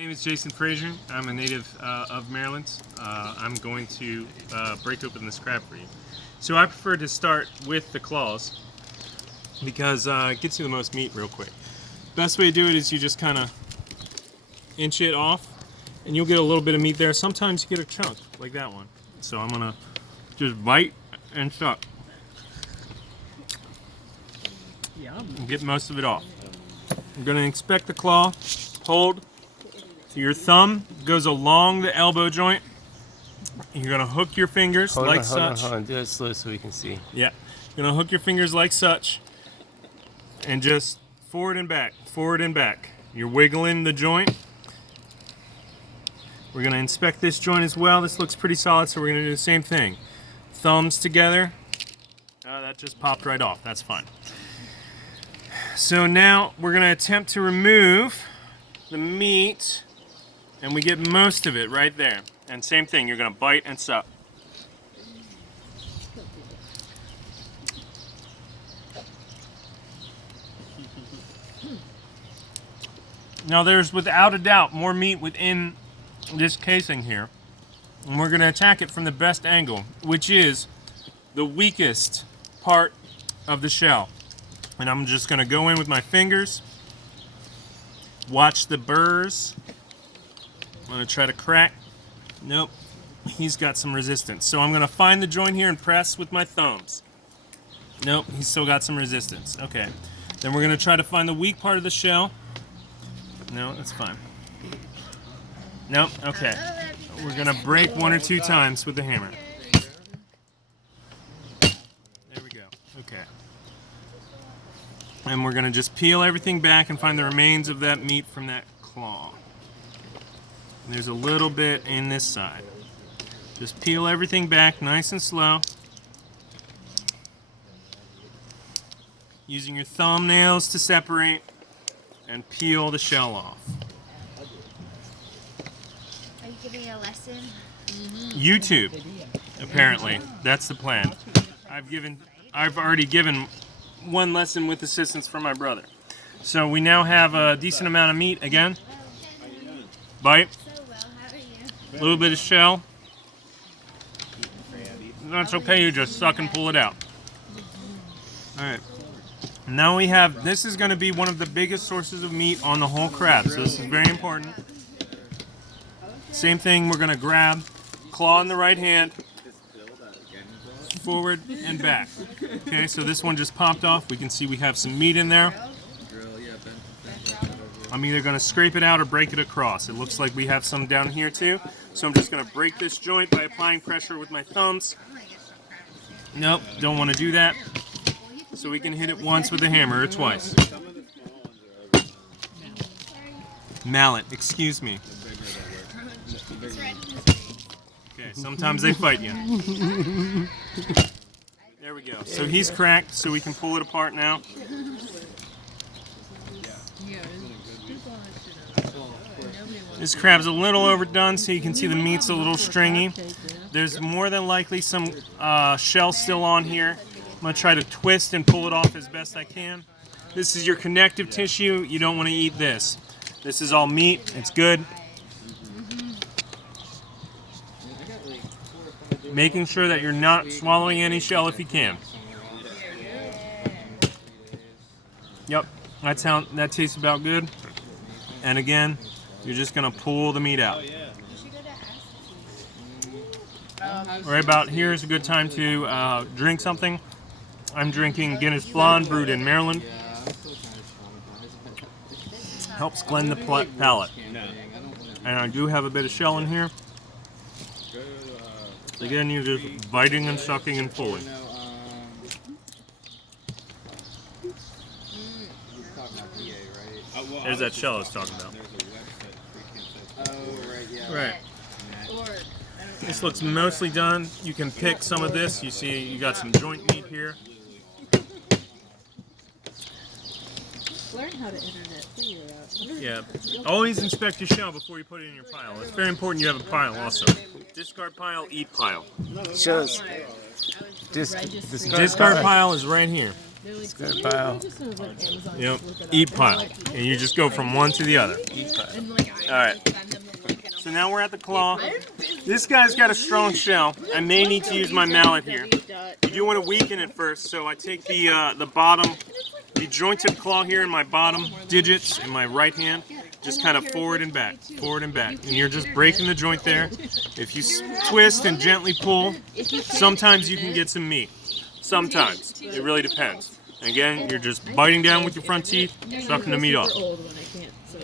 name is Jason Frazier. I'm a native of Maryland. I'm going to break open this crab for you. So I prefer to start with the claws because it gets you the most meat real quick. Best way to do it is you just kind of inch it off and you'll get a little bit of meat there. Sometimes you get a chunk like that one. So I'm gonna just bite and suck. And get most of it off. I'm gonna inspect the claw. Hold. Your thumb goes along the elbow joint. You're gonna hook your fingers like such. Hold on. Do it slow so we can see. Yeah. You're gonna hook your fingers like such and just forward and back, forward and back. You're wiggling the joint. We're gonna inspect this joint as well. This looks pretty solid, so we're gonna do the same thing. Thumbs together. That just popped right off. That's fine. So now we're gonna attempt to remove the meat, and we get most of it right there. And same thing, you're gonna bite and suck. Now there's without a doubt more meat within this casing here. And we're gonna attack it from the best angle, which is the weakest part of the shell. And I'm just gonna go in with my fingers, watch the burrs. I'm gonna try to crack. Nope, he's got some resistance. So I'm gonna find the joint here and press with my thumbs. Nope, he's still got some resistance. Okay, then we're gonna try to find the weak part of the shell. No, that's fine. Nope, okay. We're gonna break one or two times with the hammer. There we go, okay. And we're gonna just peel everything back and find the remains of that meat from that claw. And there's a little bit in this side. Just peel everything back nice and slow. Using your thumbnails to separate and peel the shell off. Are you giving a lesson? YouTube, apparently. That's the plan. I've already given one lesson with assistance from my brother. So we now have a decent amount of meat again. Bite. So well, how are you? A little bit of shell. That's okay, you just suck and pull it out. Alright. Now we have, this is going to be one of the biggest sources of meat on the whole crab, so this is very important. Same thing, we're going to grab, claw in the right hand, forward and back. Okay, so this one just popped off. We can see we have some meat in there. I'm either going to scrape it out or break it across. It looks like we have some down here too. So I'm just going to break this joint by applying pressure with my thumbs. Nope, don't want to do that. So we can hit it once with a hammer or twice. Mallet, excuse me. Okay, sometimes they fight you. There we go. So he's cracked, so we can pull it apart now. This crab's a little overdone, so you can see the meat's a little stringy. There's more than likely some shell still on here. I'm going to try to twist and pull it off as best I can. This is your connective tissue. You don't want to eat this. This is all meat. It's good. Making sure that you're not swallowing any shell if you can. Yep, that tastes about good. And again, you're just gonna pull the meat out. Right about here is a good time to drink something. I'm drinking Guinness Blonde, brewed in Maryland. Helps cleanse the palate. And I do have a bit of shell in here. Again, you're just biting and sucking and pulling. There's that shell I was talking about. Right. This looks mostly done. You can pick some of this. You see you got some joint meat here. Learn how to internet figure out. Yeah. Always inspect your shell before you put it in your pile. It's very important you have a pile also. Discard pile, eat pile. Shows. Discard pile is right here. They're like, Good pile. it just sounds like Amazon. Yep. Just look it up. Eat pile. And you just go from one to the other. And like, All right. So now we're at the claw. This guy's got a strong shell. I may need to use my mallet here. You do want to weaken it first, so I take the bottom, the jointed claw here in my bottom digits in my right hand, just kind of forward and back, and you're just breaking the joint there. If you twist and gently pull, sometimes you can get some meat. Sometimes. It really depends. And again, you're just biting down with your front teeth, sucking the meat off. super old when I can't, so.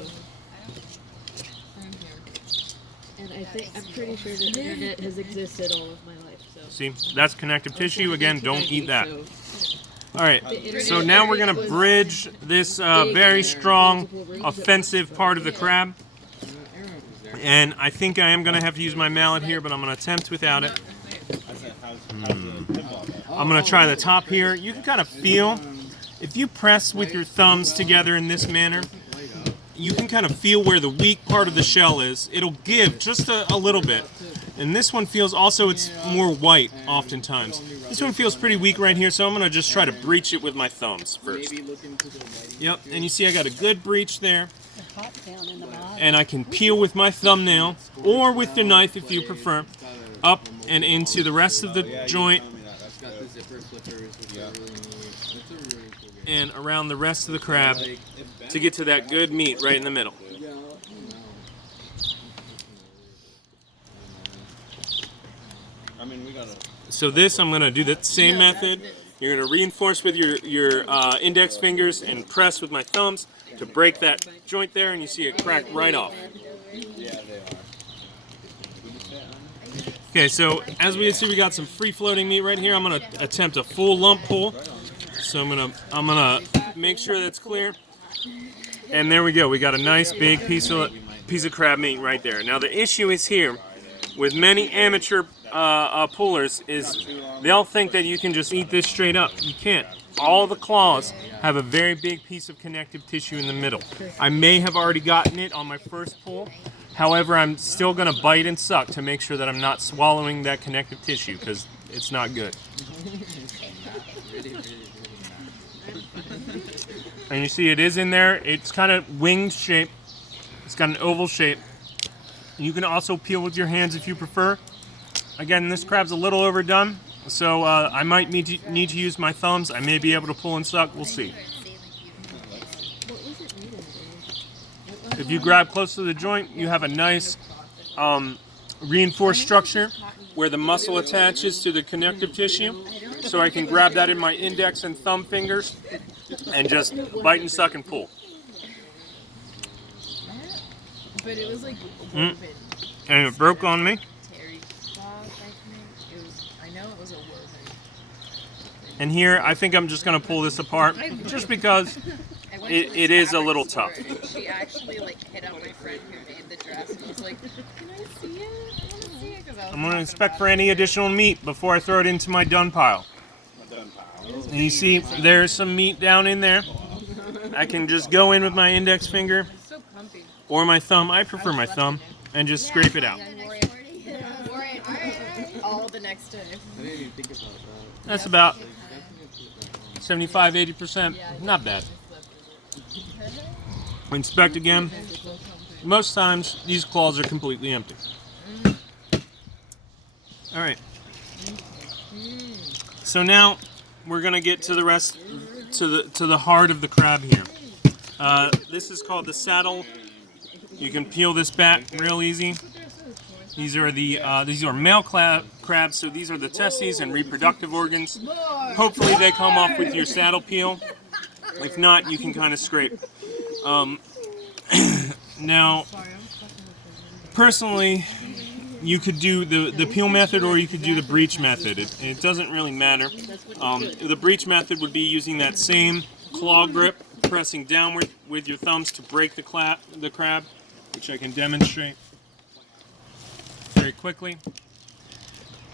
And I'm pretty sure the internet has existed all of my life, so. See, that's connective tissue. Again, don't eat that. So, All right, so now we're gonna bridge this very strong, offensive part of the crab. And I think I am gonna have to use my mallet here, but I'm gonna attempt without it. I'm gonna try the top here. You can kind of feel, if you press with your thumbs together in this manner, you can kind of feel where the weak part of the shell is. It'll give just a little bit. And this one feels also, it's more white oftentimes. This one feels pretty weak right here, so I'm gonna just try to breach it with my thumbs first. Yep, and you see I got a good breach there. And I can peel with my thumbnail, or with the knife if you prefer, up and into the rest of the joint, and around the rest of the crab to get to that good meat right in the middle. So this, I'm going to do the same method. You're going to reinforce with your index fingers and press with my thumbs to break that joint there, and you see it crack right off. Okay, so as we can see, we got some free-floating meat right here. I'm going to attempt a full lump pull. So I'm gonna make sure that's clear. And there we go. We got a nice big piece of crab meat right there. Now the issue is here with many amateur pullers is they'll think that you can just eat this straight up. You can't. All the claws have a very big piece of connective tissue in the middle. I may have already gotten it on my first pull. However, I'm still gonna bite and suck to make sure that I'm not swallowing that connective tissue because it's not good. And you see it is in there. It's kind of winged shape. It's got an oval shape. You can also peel with your hands if you prefer. Again, this crab's a little overdone, so I might need to use my thumbs. I may be able to pull and suck. We'll see. If you grab close to the joint, you have a nice reinforced structure where the muscle attaches to the connective tissue. So I can grab that in my index and thumb fingers and just bite and suck and pull. but it was like woven. And it broke on me. Terry cloth, I think. I know it was a woven. And here, I think I'm just going to pull this apart just because it is a little tough. She actually like hit up my friend who made the dress and was like, "Can I see it? I want to see it." I'm going to inspect for any additional meat before I throw it into my done pile. And you see, there's some meat down in there. I can just go in with my index finger So comfy. or my thumb. I prefer my thumb, and just scrape it out. All the next day. That's about 75-80%. Not bad. Inspect again. Most times, these claws are completely empty. All right. So now we're gonna get to the rest, to the heart of the crab here. This is called the saddle. You can peel this back real easy. These are male crabs, so these are the testes and reproductive organs. Hopefully they come off with your saddle peel. If not, you can kind of scrape. Now, personally, you could do the peel method or you could do the breach method. It doesn't really matter. The breach method would be using that same claw grip, pressing downward with your thumbs to break the crab, which I can demonstrate very quickly.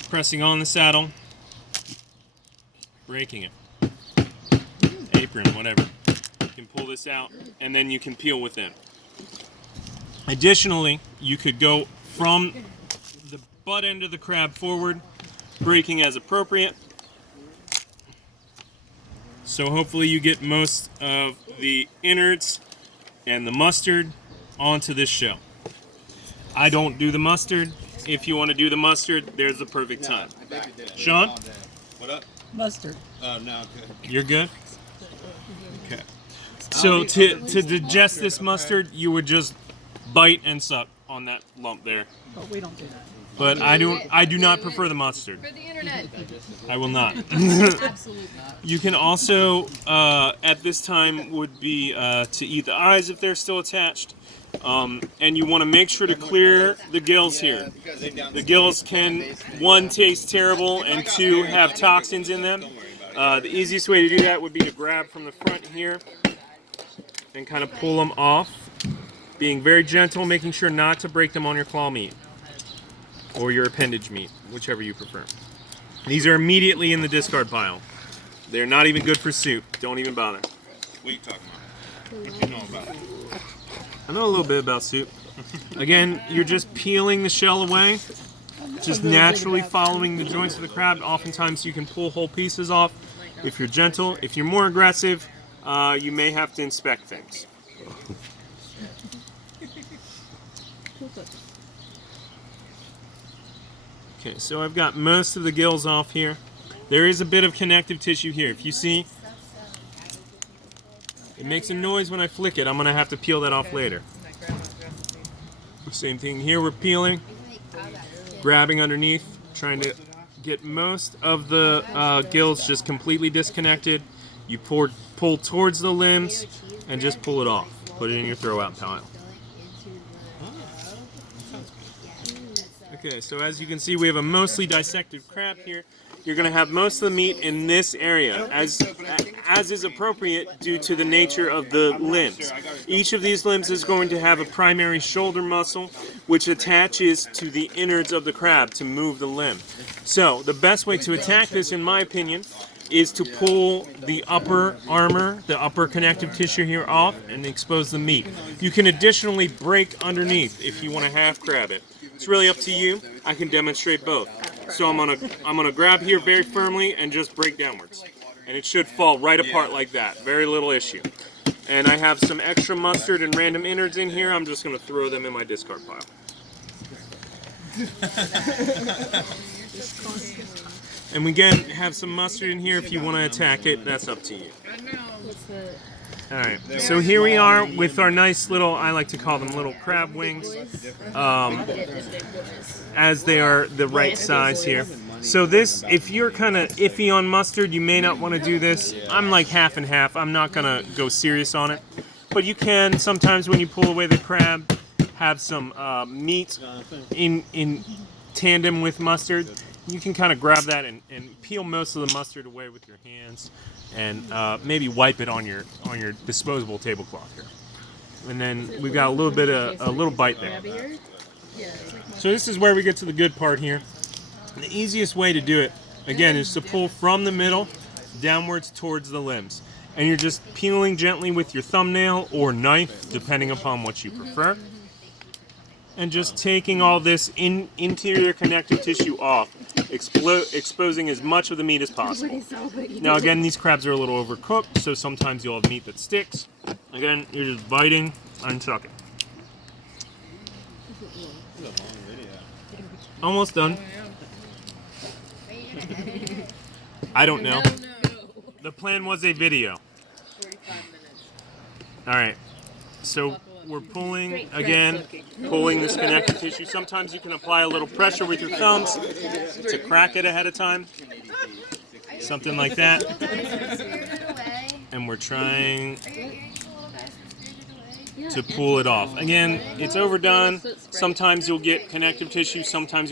Pressing on the saddle, breaking it. Apron, whatever. You can pull this out, and then you can peel within. Additionally, you could go from the butt end of the crab forward, breaking as appropriate. So hopefully you get most of the innards and the mustard onto this shell. I don't do the mustard. If you want to do the mustard, there's the perfect time. Sean? What up? Mustard. Oh, no, good. You're good? Okay. So to digest this mustard, you would just bite and suck on that lump there. But we don't do that. But I do not prefer the mustard. For the internet. I will not. Absolutely not. You can also, at this time, would be to eat the eyes if they're still attached. And you want to make sure to clear the gills here. The gills can, one, taste terrible, and two, have toxins in them. The easiest way to do that would be to grab from the front here and kind of pull them off. Being very gentle, making sure not to break them on your claw meat or your appendage meat, whichever you prefer. These are immediately in the discard pile. They're not even good for soup. Don't even bother. What are you talking about? What you know about it? I know a little bit about soup. Again, you're just peeling the shell away, just naturally following the joints of the crab. Oftentimes you can pull whole pieces off if you're gentle. If you're more aggressive, you may have to inspect things. Okay, so I've got most of the gills off here. There is a bit of connective tissue here. If you see, it makes a noise when I flick it. I'm going to have to peel that off later. Same thing here, we're peeling, grabbing underneath, trying to get most of the gills just completely disconnected. You pull towards the limbs and just pull it off. Put it in your throw out pile. Okay, so as you can see, we have a mostly dissected crab here. You're going to have most of the meat in this area, as is appropriate due to the nature of the limbs. Each of these limbs is going to have a primary shoulder muscle, which attaches to the innards of the crab to move the limb. So, the best way to attack this, in my opinion, is to pull the upper armor, the upper connective tissue here off, and expose the meat. You can additionally break underneath if you want to half crab it. It's really up to you. I can demonstrate both. So I'm gonna grab here very firmly and just break downwards. And it should fall right apart like that. Very little issue. And I have some extra mustard and random innards in here. I'm just gonna throw them in my discard pile. And we again have some mustard in here. If you want to attack it, that's up to you. Alright, so here we are with our nice little, I like to call them little crab wings, as they are the right size here. So this, if you're kind of iffy on mustard, you may not want to do this. I'm like half and half. I'm not going to go serious on it. But you can, sometimes when you pull away the crab, have some meat in tandem with mustard. You can kind of grab that and peel most of the mustard away with your hands, and maybe wipe it on your disposable tablecloth here. And then we've got a little bit of a little bite there. So this is where we get to the good part here. The easiest way to do it, again, is to pull from the middle downwards towards the limbs. And you're just peeling gently with your thumbnail or knife, depending upon what you prefer. And just taking all this interior connective tissue off, exposing as much of the meat as possible. Now again, these crabs are a little overcooked, so sometimes you'll have meat that sticks. Again, you're just biting and sucking. Almost done. I don't know. The plan was a video. 45 minutes. Alright, so we're pulling, again, pulling this connective tissue. Sometimes you can apply a little pressure with your thumbs to crack it ahead of time. Something like that. And we're trying to pull it off. Again, it's overdone. Sometimes you'll get connective tissue, sometimes